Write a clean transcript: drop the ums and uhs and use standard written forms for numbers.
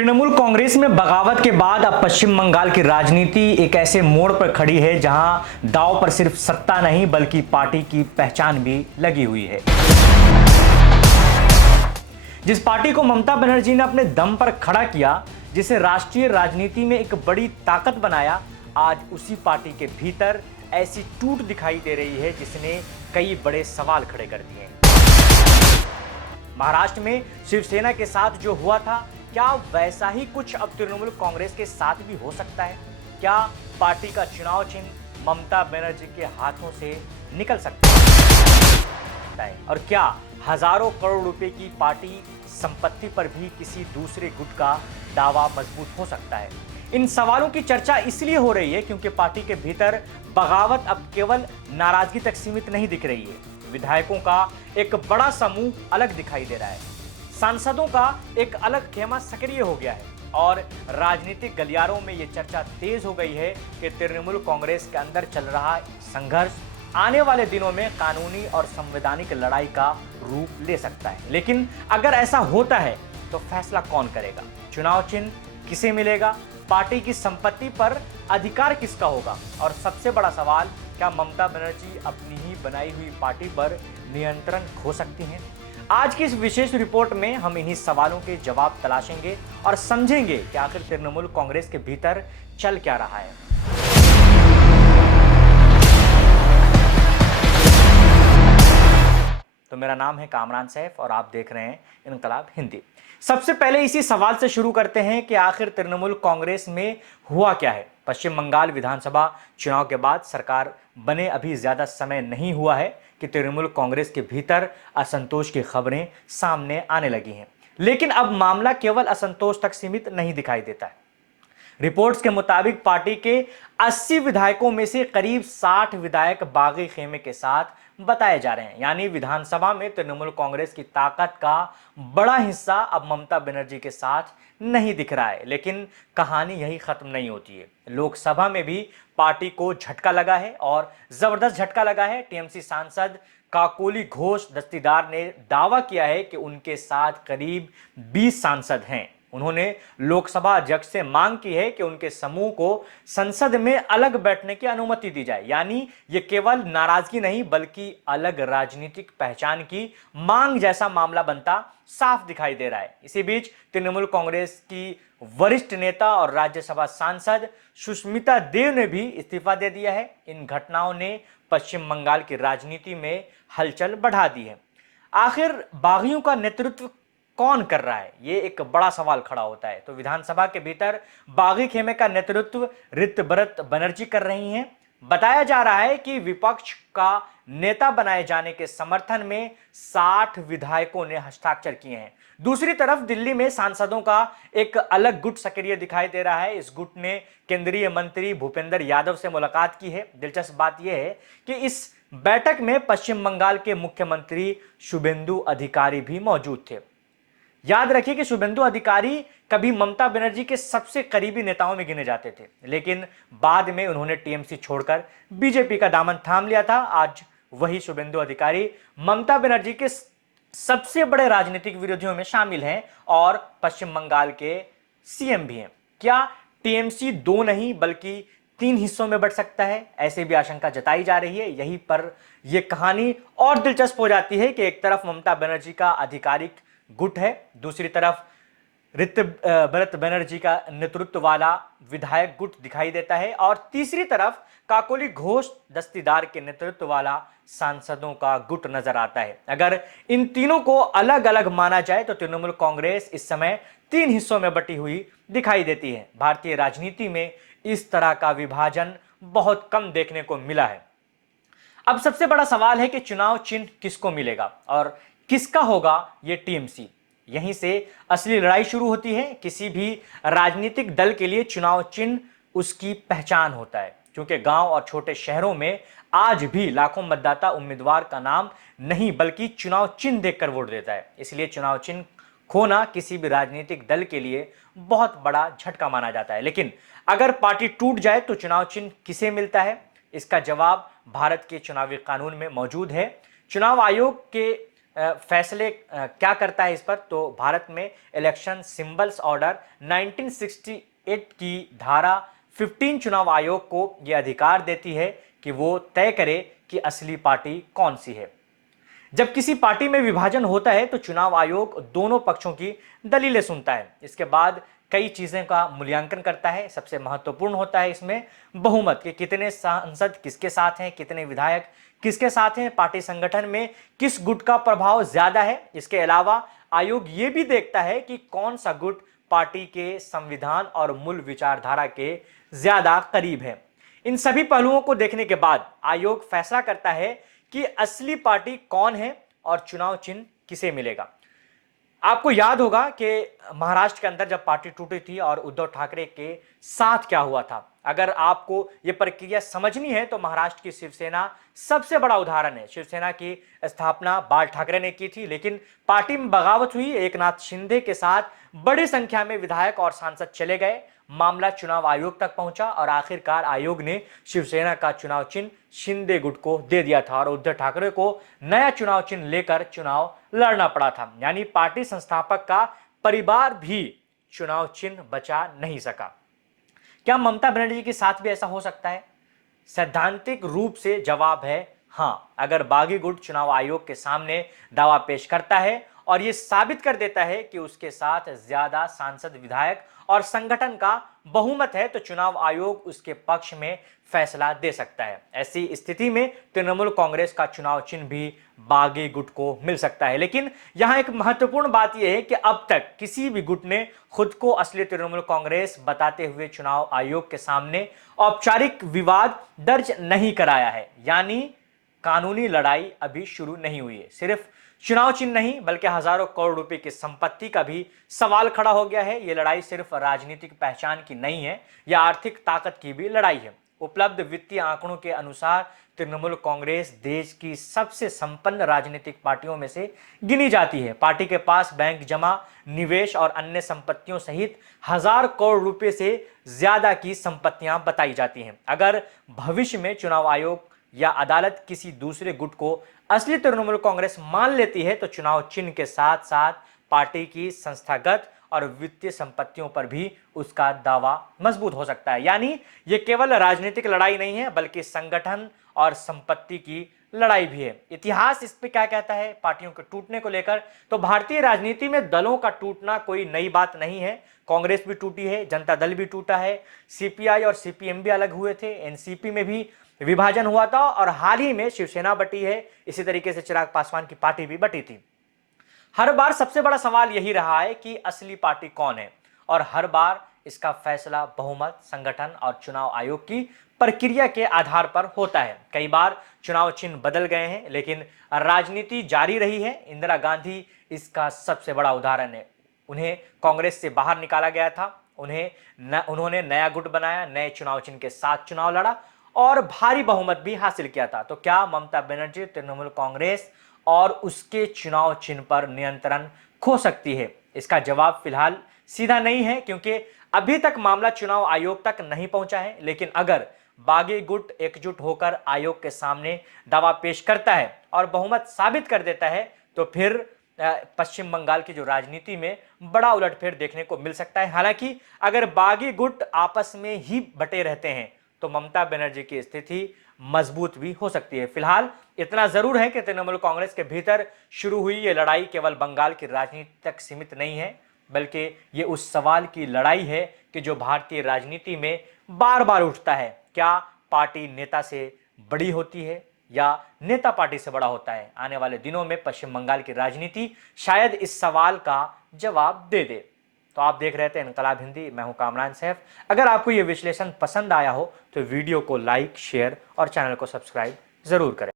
तृणमूल कांग्रेस में बगावत के बाद अब पश्चिम बंगाल की राजनीति एक ऐसे मोड़ पर खड़ी है जहां दांव पर सिर्फ सत्ता नहीं बल्कि पार्टी की पहचान भी लगी हुई है। जिस पार्टी को ममता बनर्जी ने अपने दम पर खड़ा किया, जिसे राष्ट्रीय राजनीति में एक बड़ी ताकत बनाया, आज उसी पार्टी के भीतर ऐसी टूट दिखाई दे रही है जिसने कई बड़े सवाल खड़े कर दिए हैं। महाराष्ट्र में शिवसेना के साथ जो हुआ था, क्या वैसा ही कुछ अब तृणमूल कांग्रेस के साथ भी हो सकता है? क्या पार्टी का चुनाव चिन्ह ममता बनर्जी के हाथों से निकल सकता है? और क्या हजारों करोड़ रुपए की पार्टी संपत्ति पर भी किसी दूसरे गुट का दावा मजबूत हो सकता है? इन सवालों की चर्चा इसलिए हो रही है क्योंकि पार्टी के भीतर बगावत अब केवल नाराजगी तक सीमित नहीं दिख रही है। विधायकों का एक बड़ा समूह अलग दिखाई दे रहा है, सांसदों का एक अलग खेमा सक्रिय हो गया है और राजनीतिक गलियारों में यह चर्चा तेज हो गई है कि तृणमूल कांग्रेस के अंदर चल रहा संघर्ष आने वाले दिनों में कानूनी और संवैधानिक लड़ाई का रूप ले सकता है। लेकिन अगर ऐसा होता है तो फैसला कौन करेगा? चुनाव चिन्ह किसे मिलेगा? पार्टी की संपत्ति पर अधिकार किसका होगा? और सबसे बड़ा सवाल, क्या ममता बनर्जी अपनी ही बनाई हुई पार्टी पर नियंत्रण खो सकती हैं? आज की इस विशेष रिपोर्ट में हम इन्हीं सवालों के जवाब तलाशेंगे और समझेंगे कि आखिर तृणमूल कांग्रेस के भीतर चल क्या रहा है। तो मेरा नाम है कामरान सैफ और आप देख रहे हैं इनकलाब हिंदी। सबसे पहले इसी सवाल से शुरू करते हैं कि आखिर तृणमूल कांग्रेस में हुआ क्या है। पश्चिम बंगाल विधानसभा चुनाव के बाद सरकार बने अभी ज्यादा समय नहीं हुआ है कि तृणमूल कांग्रेस के भीतर असंतोष की खबरें सामने आने लगी हैं। लेकिन अब मामला केवल असंतोष तक सीमित नहीं दिखाई देता है। रिपोर्ट्स के मुताबिक पार्टी के 80 विधायकों में से करीब 60 विधायक बागी खेमे के साथ बताए जा रहे हैं। यानी विधानसभा में तृणमूल कांग्रेस की ताकत का बड़ा हिस्सा अब ममता बनर्जी के साथ नहीं दिख रहा है। लेकिन कहानी यही खत्म नहीं होती है। लोकसभा में भी पार्टी को झटका लगा है और जबरदस्त झटका लगा है। टीएमसी सांसद काकोली घोष दस्तीदार ने दावा किया है कि उनके साथ करीब 20 सांसद हैं। उन्होंने लोकसभा अध्यक्ष से मांग की है कि उनके समूह को संसद में अलग बैठने की अनुमति दी जाए। यानी यह केवल नाराजगी नहीं बल्कि अलग राजनीतिक पहचान की मांग जैसा मामला बनता साफ दिखाई दे रहा है। इसी बीच तृणमूल कांग्रेस की वरिष्ठ नेता और राज्यसभा सांसद सुष्मिता देव ने भी इस्तीफा दे दिया है। इन घटनाओं ने पश्चिम बंगाल की राजनीति में हलचल बढ़ा दी है। आखिर बागियों का नेतृत्व कौन कर रहा है, ये एक बड़ा सवाल खड़ा होता है। तो विधानसभा के भीतर बागी खेमे का नेतृत्व ऋतव्रत बनर्जी कर रही हैं। बताया जा रहा है कि विपक्ष का नेता बनाए जाने के समर्थन में 60 विधायकों ने हस्ताक्षर किए हैं। दूसरी तरफ दिल्ली में सांसदों का एक अलग गुट सक्रिय दिखाई दे रहा है। इस गुट ने केंद्रीय मंत्री भूपेंद्र यादव से मुलाकात की है। दिलचस्प बात यह है कि इस बैठक में पश्चिम बंगाल के मुख्यमंत्री शुभेंदु अधिकारी भी मौजूद थे। याद रखिए कि शुभेंदु अधिकारी कभी ममता बनर्जी के सबसे करीबी नेताओं में गिने जाते थे, लेकिन बाद में उन्होंने टीएमसी छोड़कर बीजेपी का दामन थाम लिया था। आज वही शुभेंदु अधिकारी ममता बनर्जी के सबसे बड़े राजनीतिक विरोधियों में शामिल हैं और पश्चिम बंगाल के सीएम भी हैं। क्या टीएमसी 2 नहीं बल्कि 3 हिस्सों में बंट सकता है? ऐसे भी आशंका जताई जा रही है। यहीं पर यह कहानी और दिलचस्प हो जाती है कि एक तरफ ममता बनर्जी का आधिकारिक गुट है, दूसरी तरफ ऋतव्रत बनर्जी का नेतृत्व वाला विधायक गुट दिखाई देता है और तीसरी तरफ काकोली घोष दस्तीदार के नेतृत्व वाला सांसदों का गुट नजर आता है। अगर इन तीनों को अलग अलग माना जाए तो तृणमूल कांग्रेस इस समय 3 हिस्सों में बटी हुई दिखाई देती है। भारतीय राजनीति में इस तरह का विभाजन बहुत कम देखने को मिला है। अब सबसे बड़ा सवाल है कि चुनाव चिन्ह किसको मिलेगा और किसका होगा ये टीएमसी। यहीं से असली लड़ाई शुरू होती है। किसी भी राजनीतिक दल के लिए चुनाव चिन्ह उसकी पहचान होता है, क्योंकि गांव और छोटे शहरों में आज भी लाखों मतदाता उम्मीदवार का नाम नहीं बल्कि चुनाव चिन्ह देखकर वोट देता है। इसलिए चुनाव चिन्ह खोना किसी भी राजनीतिक दल के लिए बहुत बड़ा झटका माना जाता है। लेकिन अगर पार्टी टूट जाए तो चुनाव चिन्ह किसे मिलता है? इसका जवाब भारत के चुनावी कानून में मौजूद है। चुनाव आयोग के फैसले क्या करता है इस पर, तो भारत में इलेक्शन सिंबल्स ऑर्डर 1968 की धारा 15 चुनाव आयोग को यह अधिकार देती है कि वो तय करे कि असली पार्टी कौन सी है। जब किसी पार्टी में विभाजन होता है तो चुनाव आयोग दोनों पक्षों की दलीलें सुनता है। इसके बाद कई चीजें का मूल्यांकन करता है। सबसे महत्वपूर्ण होता है इसमें बहुमत, कि कितने सांसद किसके साथ हैं, कितने विधायक किसके साथ हैं, पार्टी संगठन में किस गुट का प्रभाव ज्यादा है। इसके अलावा आयोग ये भी देखता है कि कौन सा गुट पार्टी के संविधान और मूल विचारधारा के ज्यादा करीब है। इन सभी पहलुओं को देखने के बाद आयोग फैसला करता है कि असली पार्टी कौन है और चुनाव चिन्ह किसे मिलेगा। आपको याद होगा कि महाराष्ट्र के अंदर जब पार्टी टूटी थी और उद्धव ठाकरे के साथ क्या हुआ था। अगर आपको यह प्रक्रिया समझनी है तो महाराष्ट्र की शिवसेना सबसे बड़ा उदाहरण है। शिवसेना की स्थापना बाल ठाकरे ने की थी, लेकिन पार्टी में बगावत हुई। एकनाथ शिंदे के साथ बड़ी संख्या में विधायक और सांसद चले गए। मामला चुनाव आयोग तक पहुंचा और आखिरकार आयोग ने शिवसेना का चुनाव चिन्ह शिंदे गुट को दे दिया था और उद्धव ठाकरे को नया चुनाव चिन्ह लेकर चुनाव लड़ना पड़ा था। यानी पार्टी संस्थापक का परिवार भी चुनाव चिन्ह बचा नहीं सका। क्या ममता बनर्जी के साथ भी ऐसा हो सकता है? सैद्धांतिक रूप से जवाब है हां। अगर बागी गुट चुनाव आयोग के सामने दावा पेश करता है और यह साबित कर देता है कि उसके साथ ज्यादा सांसद, विधायक और संगठन का बहुमत है, तो चुनाव आयोग उसके पक्ष में फैसला दे सकता है। ऐसी स्थिति में तृणमूल कांग्रेस का चुनाव चिन्ह भी बागी गुट को मिल सकता है। लेकिन यहां एक महत्वपूर्ण बात यह है कि अब तक किसी भी गुट ने खुद को असली तृणमूल कांग्रेस बताते हुए चुनाव आयोग के सामने औपचारिक विवाद दर्ज नहीं कराया है। यानी कानूनी लड़ाई अभी शुरू नहीं हुई है। सिर्फ चुनाव चिन्ह नहीं बल्कि हजारों करोड़ रुपए की संपत्ति का भी सवाल खड़ा हो गया है। यह लड़ाई सिर्फ राजनीतिक पहचान की नहीं है, यह आर्थिक ताकत की भी लड़ाई है। उपलब्ध वित्तीय आंकड़ों के अनुसार तृणमूल कांग्रेस देश की सबसे संपन्न राजनीतिक पार्टियों में से गिनी जाती है। पार्टी के पास बैंक जमा, निवेश और अन्य संपत्तियों सहित 1000 करोड़ रुपए से ज्यादा की संपत्तियां बताई जाती हैं। अगर भविष्य में चुनाव आयोग या अदालत किसी दूसरे गुट को असली तृणमूल कांग्रेस मान लेती है तो चुनाव चिन्ह के साथ साथ पार्टी की संस्थागत और वित्तीय संपत्तियों पर भी उसका दावा मजबूत हो सकता है। यानी यह केवल राजनीतिक लड़ाई नहीं है बल्कि संगठन और संपत्ति की लड़ाई भी है। इतिहास इस पे क्या कहता है पार्टियों के टूटने को लेकर, तो भारतीय राजनीति में दलों का टूटना कोई नई बात नहीं है। कांग्रेस भी टूटी है, जनता दल भी टूटा है, सीपीआई और सीपीएम भी अलग हुए थे, एनसीपी में भी विभाजन हुआ था और हाल ही में शिवसेना बटी है। इसी तरीके से चिराग पासवान की पार्टी भी बटी थी। हर बार सबसे बड़ा सवाल यही रहा है कि असली पार्टी कौन है और हर बार इसका फैसला बहुमत, संगठन और चुनाव आयोग की प्रक्रिया के आधार पर होता है। कई बार चुनाव चिन्ह बदल गए हैं लेकिन राजनीति जारी रही है। इंदिरा गांधी इसका सबसे बड़ा उदाहरण है। उन्हें कांग्रेस से बाहर निकाला गया था, उन्होंने नया गुट बनाया, नए चुनाव चिन्ह के साथ चुनाव लड़ा और भारी बहुमत भी हासिल किया था। तो क्या ममता बनर्जी तृणमूल कांग्रेस और उसके चुनाव चिन्ह पर नियंत्रण खो सकती है? इसका जवाब फिलहाल सीधा नहीं है क्योंकि अभी तक मामला चुनाव आयोग तक नहीं पहुंचा है। लेकिन अगर बागी गुट एकजुट होकर आयोग के सामने दावा पेश करता है और बहुमत साबित कर देता है तो फिर पश्चिम बंगाल की जो राजनीति में बड़ा उलटफेर देखने को मिल सकता है। हालांकि अगर बागी गुट आपस में ही बटे रहते हैं तो ममता बनर्जी की स्थिति मजबूत भी हो सकती है। फिलहाल इतना जरूर है कि तृणमूल कांग्रेस के भीतर शुरू हुई ये लड़ाई केवल बंगाल की राजनीति तक सीमित नहीं है बल्कि ये उस सवाल की लड़ाई है कि जो भारतीय राजनीति में बार बार उठता है, क्या पार्टी नेता से बड़ी होती है या नेता पार्टी से बड़ा होता है? आने वाले दिनों में पश्चिम बंगाल की राजनीति शायद इस सवाल का जवाब दे दे। तो आप देख रहे थे इनकलाब हिंदी, मैं हूं कामरान सैफ। अगर आपको यह विश्लेषण पसंद आया हो तो वीडियो को लाइक, शेयर और चैनल को सब्सक्राइब जरूर करें।